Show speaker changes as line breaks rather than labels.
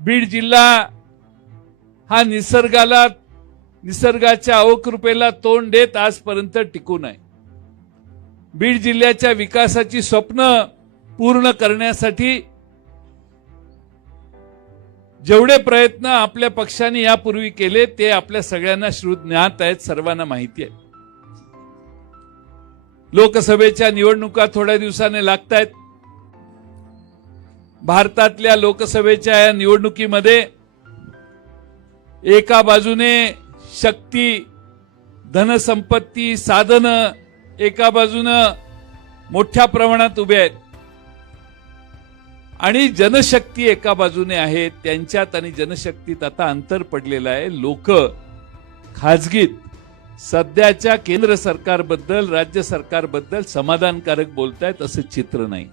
बीड जिल्हा हा निसर्गाला निसर्गाच्या अवकृपेला तोंड देत आजपर्यंत टिकून आहे बीड जिल्ह्याच्या विकासाची स्वप्न पूर्ण करण्यासाठी जेवढे प्रयत्न आपल्या पक्षाने यापूर्वी केले ते आपल्या सगळ्यांना श्रुत ज्ञात आहेत सर्वांना माहिती आहे. लोकसभेच्या निवडणुका थोड्या दिवसाने लागत आहेत भारतातल्या लोकसभेच्या या निवडणुकीमध्ये एका बाजूने शक्ती धनसंपत्ती साधनं एका बाजूनं मोठ्या प्रमाणात उभे आहेत. आणि जनशक्ती एका बाजूने आहे त्यांच्यात आणि जनशक्तीत आता अंतर पडलेलं आहे. लोक खाजगीत सध्याच्या केंद्र सरकारबद्दल राज्य सरकारबद्दल समाधानकारक बोलतायत असं चित्र नाही.